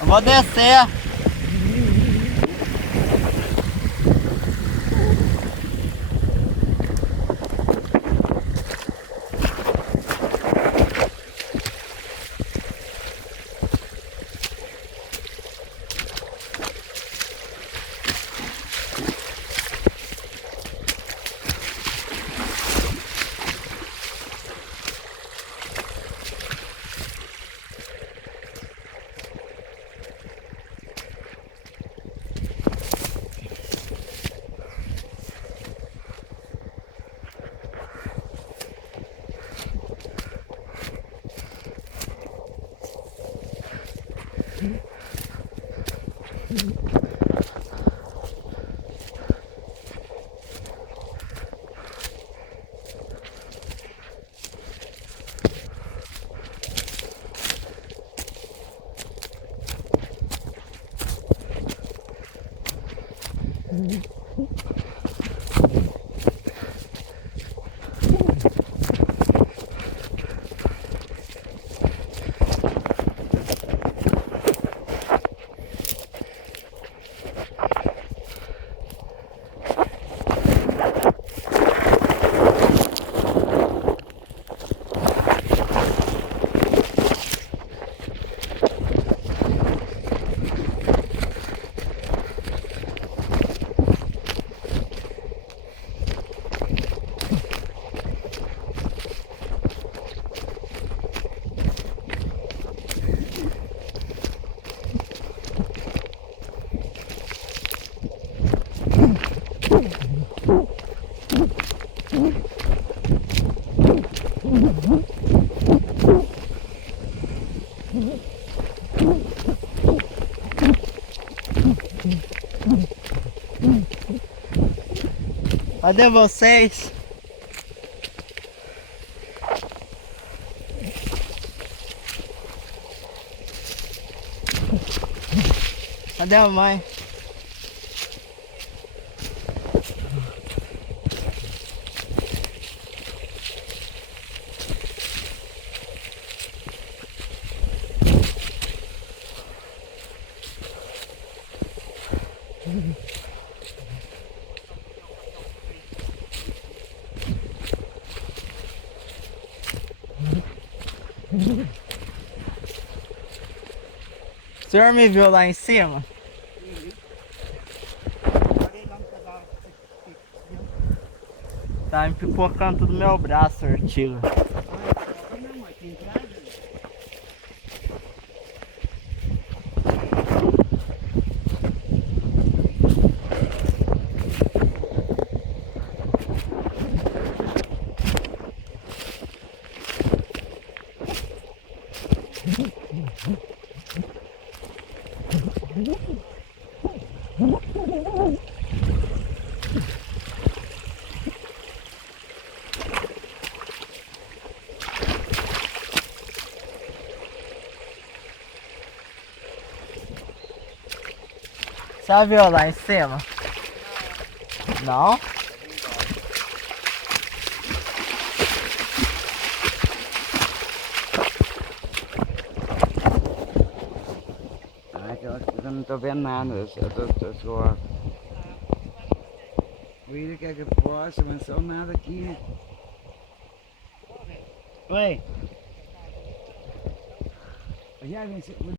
Eu vou descer. Cadê vocês? Cadê a mãe? O senhor me viu lá em cima? Tá me pipocando tudo no meu braço, Ortiga. Já viu lá em cima? Não? Eu não tô vendo nada, eu tô só. O Willian quer que eu possa, mas só nada aqui. Oi. Já vem.